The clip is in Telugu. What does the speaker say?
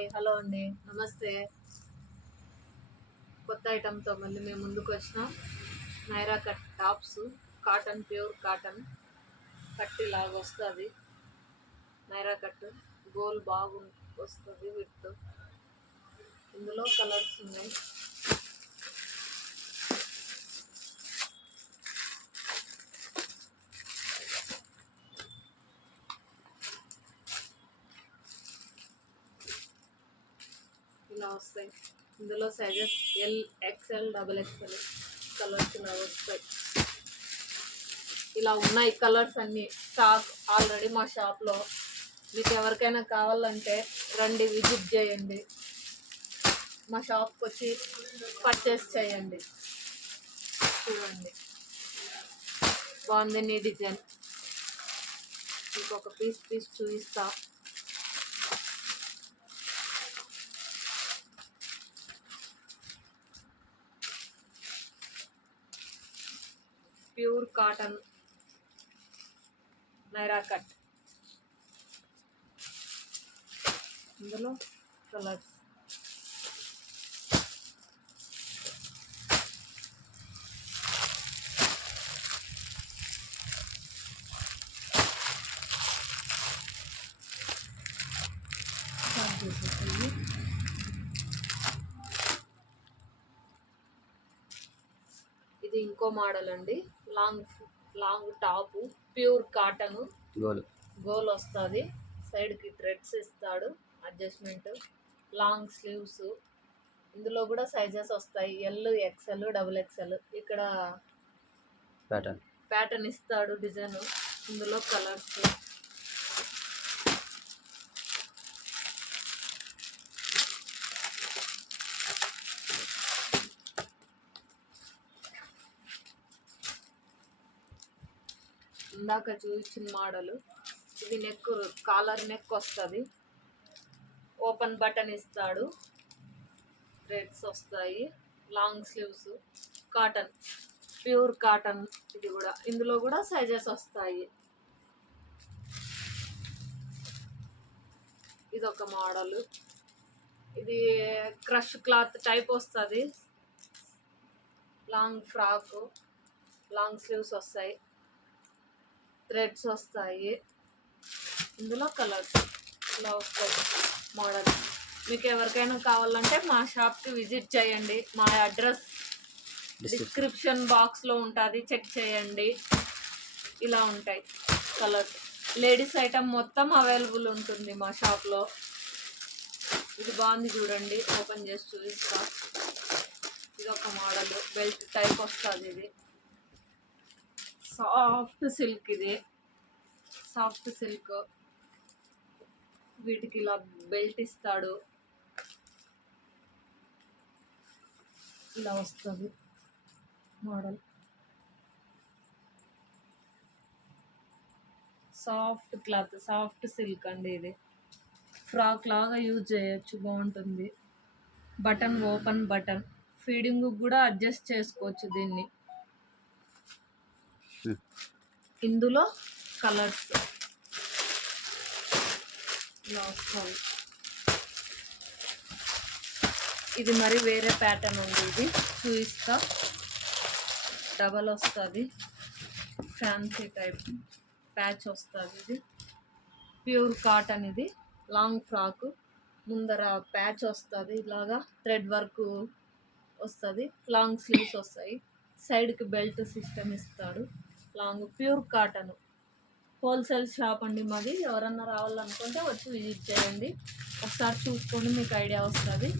హాయ్ హలో అండి, నమస్తే. కొత్త ఐటమ్తో మళ్ళీ మేము ముందుకు వచ్చినాం. Naira cut tops, cotton, pure cotton cut ఇలాగ వస్తుంది. నైరా కట్ గోల్ బాగు వస్తుంది. విత్ ఇందులో కలర్స్ ఉన్నాయి. ఇలా వస్తాయి. ఇందులో sizes L, XL, XXL colours ఇలా వస్తాయి. ఇలా ఉన్నాయి కలర్స్ అన్నీ. స్టాక్ ఆల్రెడీ మా షాప్లో. మీకు ఎవరికైనా కావాలంటే రండి, విజిట్ చేయండి, మా షాప్కి వచ్చి పర్చేస్ చేయండి. చూడండి, బాగుంది నీ డిజైన్. ఇంకొక పీస్ చూపిస్తా. Pure cotton Naira cut. ఇందులో కలర్స్ ఇది ఇంకో మోడల్ అండి. Long top, pure cotton, goal వస్తుంది. సైడ్కి థ్రెడ్స్ ఇస్తాడు, అడ్జస్ట్మెంట్. Long sleeves. ఇందులో కూడా సైజెస్ వస్తాయి, ఎల్, XL, XXL. ఇక్కడ ప్యాటర్న్ ఇస్తాడు, డిజైన్. ఇందులో కలర్స్ ఇందాక చూపించిన మోడల్. ఇది నెక్, కాలర్ నెక్ వస్తుంది. ఓపెన్ బటన్ ఇస్తాడు, థ్రెడ్స్ వస్తాయి. Long sleeves, cotton, pure cotton. ఇది కూడా, ఇందులో కూడా సైజెస్ వస్తాయి. ఇది ఒక మోడల్. ఇది క్రష్ క్లాత్ టైప్ వస్తుంది. లాంగ్ ఫ్రాక్, లాంగ్ స్లీవ్స్ వస్తాయి, థ్రెడ్స్ వస్తాయి. ఇందులో కలర్స్ ఇలా వస్తాయి మోడల్. మీకు ఎవరికైనా కావాలంటే మా షాప్కి విజిట్ చేయండి. మా అడ్రస్ డిస్క్రిప్షన్ బాక్స్లో ఉంటుంది, చెక్ చేయండి. ఇలా ఉంటాయి కలర్స్. లేడీస్ ఐటమ్ మొత్తం అవైలబుల్ ఉంటుంది మా షాప్లో. ఇది బాగుంది చూడండి, ఓపెన్ చేసి చూపిస్తా. ఇది ఒక మోడల్, బెల్ట్ టైప్ వస్తుంది. ఇది సాఫ్ట్ సిల్క్. ఇది సాఫ్ట్ సిల్క్. వీటికి ఇలా బెల్ట్ ఇస్తాడు, ఇలా వస్తుంది model. Soft cloth, soft silk అండి. ఇది ఫ్రాక్ లాగా యూజ్ చేయొచ్చు, బాగుంటుంది. Button, open button. ఫీడింగ్ కూడా అడ్జస్ట్ చేసుకోవచ్చు దీన్ని. ఇందులో కలర్స్ ఇలా వస్తాయి. ఇది మరి వేరే ప్యాటర్న్ ఉంది. ఇది చూయిస్తా. డబల్ వస్తుంది, ఫ్యాన్సీ టైప్ ప్యాచ్ వస్తుంది. ఇది ప్యూర్ కాటన్. ఇది లాంగ్ ఫ్రాక్. ముందర ప్యాచ్ వస్తుంది, ఇలాగా థ్రెడ్ వర్క్ వస్తుంది. లాంగ్ స్లీవ్స్ వస్తాయి. సైడ్కి బెల్ట్ సిస్టమ్ ఇస్తాడు. Long pure cotton. Wholesale shop అండి మాది. ఎవరన్నా రావాలనుకుంటే వచ్చి విజిట్ చేయండి, ఒకసారి చూసుకొని మీకు ఐడియా వస్తుంది.